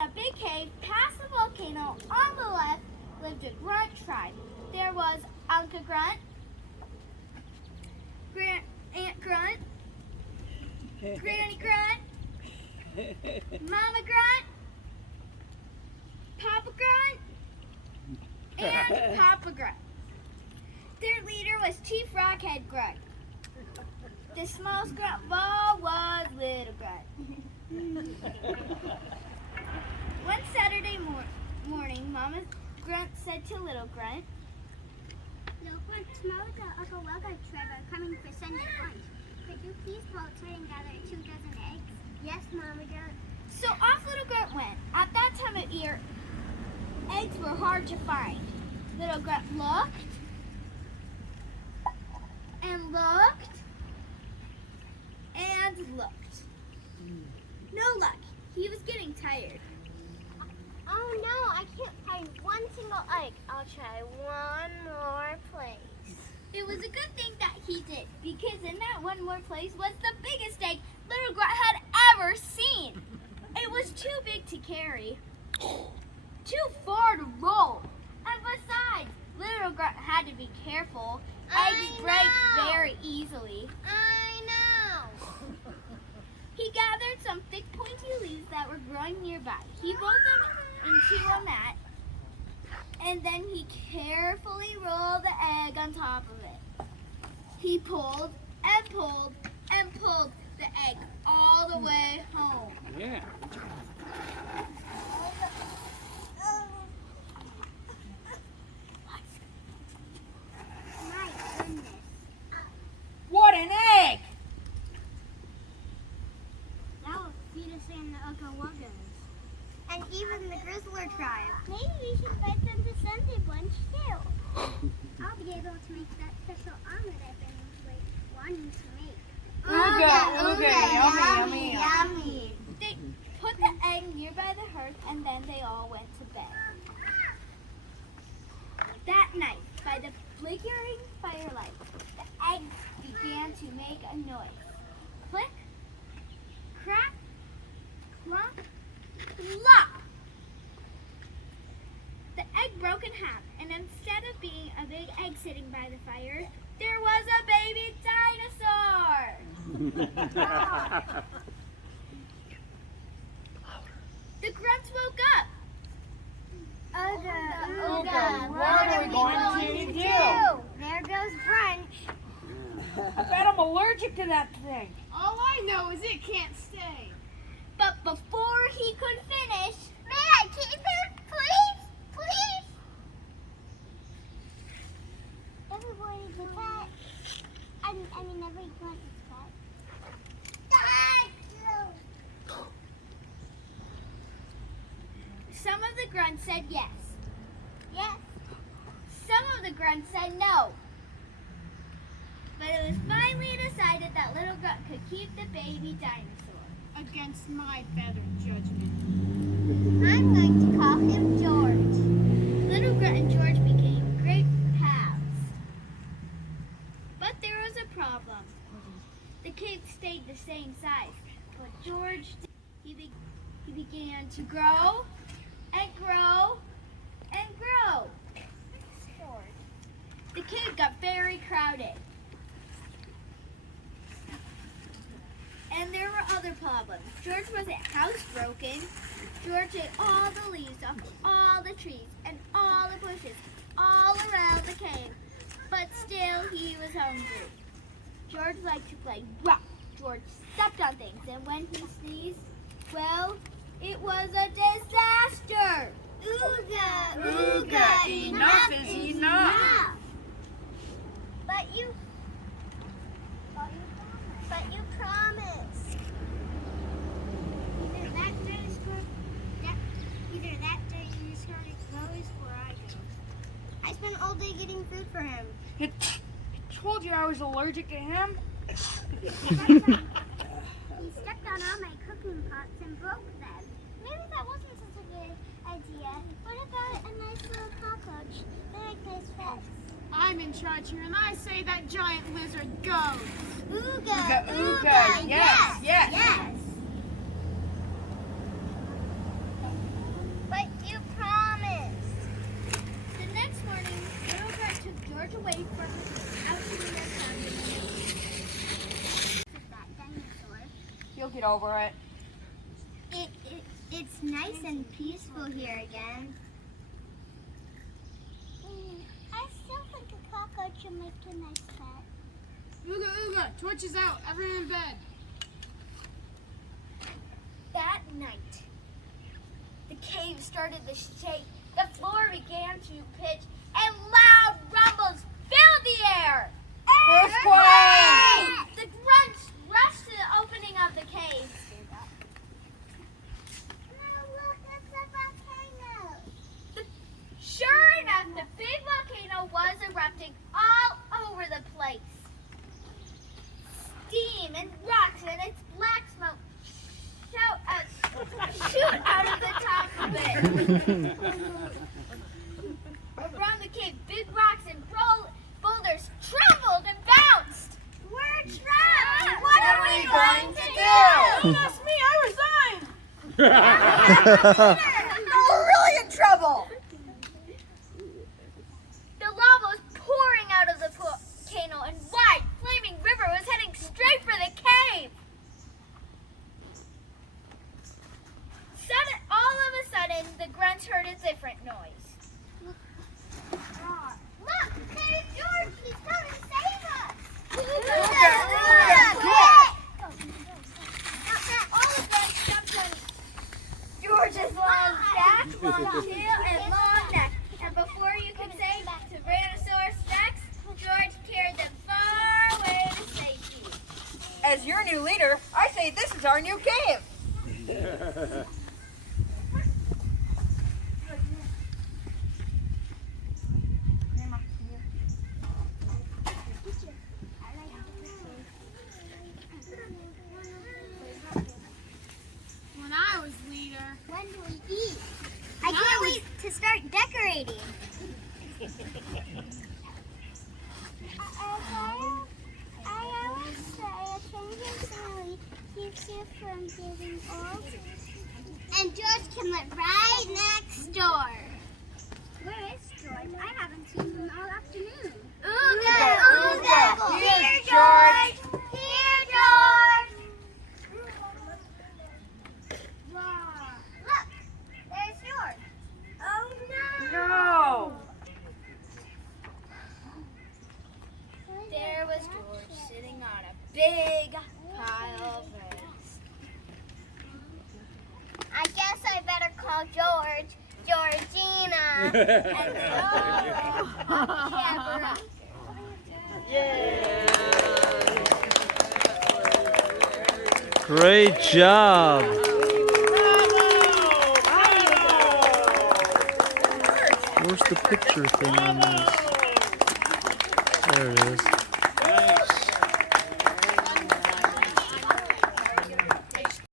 In a big cave past the volcano on the left lived a grunt tribe. There was Uncle Grunt, Aunt Grunt, Granny Grunt, Mama Grunt, Papa Grunt, and Papa Grunt. Their leader was Chief Rockhead Grunt. The smallest grunt of all was Little Grunt. One Saturday morning, Mama Grunt said to Little Grunt, Little Grunt, tomorrow the Uncle Welga tribe are coming for Sunday lunch. Could you please go outside and gather 2 dozen eggs? Yes, Mama Grunt. So off Little Grunt went. At that time of year, eggs were hard to find. Little Grunt looked and looked and looked. No luck. He was getting tired. Oh no, I can't find one single egg. I'll try one more place. It was a good thing that he did, because in that one more place was the biggest egg Little Grunt had ever seen. It was too big to carry, too far to roll, and besides, Little Grunt had to be careful. Eggs break very easily. I know. He gathered some thick pointy leaves that were growing nearby. He rolled them into a mat, and then he carefully rolled the egg on top of it. He pulled and pulled and pulled the egg all the way home. Yeah. My goodness. What an egg! That will feed us and the Ugga Wuggas. And even the Grizzler tribe. Maybe we should invite them to Sunday lunch too. I'll be able to make that special omelet I've been wanting to make. Yummy. Yummy. They put the egg nearby the hearth, and then they all went to bed. That night, by the flickering firelight, the eggs began to make a noise. Click, crack, clunk, plop! The egg broke in half, and instead of being a big egg sitting by the fire, there was a baby dinosaur! The grunts woke up. Ugga, what are we going to do? There goes brunch. I bet I'm allergic to that thing. All I know is it can't stay. But before he could finish, May I keep it, please? Please? Everybody is a pet. I mean, every grunt is a pet. some of the grunts said yes. Yes. Some of the grunts said no. But it was finally decided that Little Grunt could keep the baby dinosaur. Against my better judgment. I'm going to call him George. Little Grunt and George became great pals. But there was a problem. The cave stayed the same size, but George, he began to grow and grow and grow. The cave got very crowded. And there were other problems. George wasn't housebroken. George ate all the leaves off all the trees and all the bushes all around the cave. But still, he was hungry. George liked to play rough. George stepped on things, and when he sneezed, well, it was a disaster. Ooga, Enough is enough. But you promised. Either that dinosaur goes or I go. I spent all day getting food for him. I told you I was allergic to him. He stepped on all my cooking pots and broke them. Maybe that wasn't such a good idea. What about a nice little cockroach? They like nice pets. I'm in charge here, and I say that giant lizard goes. Ooga, Yes. yes. get over it. It's nice and peaceful here again. I still think a cockroach would make a nice pet. Ooga ooga, torches out, everyone in bed. That night, the cave started to shake, the floor began to pitch, and loud rumbles filled the air. Earthquake! The grunts rushed to the opening of the cave. Look, it's a volcano. Sure enough, the big volcano was erupting all over the place. Steam and rocks and its black smoke shoot out of the top of it. Around the cave, big rocks and boulders trembled and bounced. We're trapped! What are we going to do? That's me, I resign. We're really in trouble. The lava was pouring out of the volcano, and wide, flaming river was heading straight for the cave. All of a sudden, the grunts heard a different noise. Look, there's George. He's coming to save us. All the grunts jumped on George's long back, long tail, and long neck. And before you could say Tyrannosaurus Rex, George carried them far away to safety. As your new leader, I say this is our new cave. When I was leader. When do we eat? I can't wait to start decorating. I always say a change in scenery keeps you from getting old. And George can live right next door. Where is George? I haven't seen him all afternoon. Ooga, ooga, Here, George. Here, George. Look, there's George. Oh no. No. There was George sitting on a big pile of eggs. I guess I better call George Georgina. And they all scamper up. Great job. Where's the picture thing on this? There it is.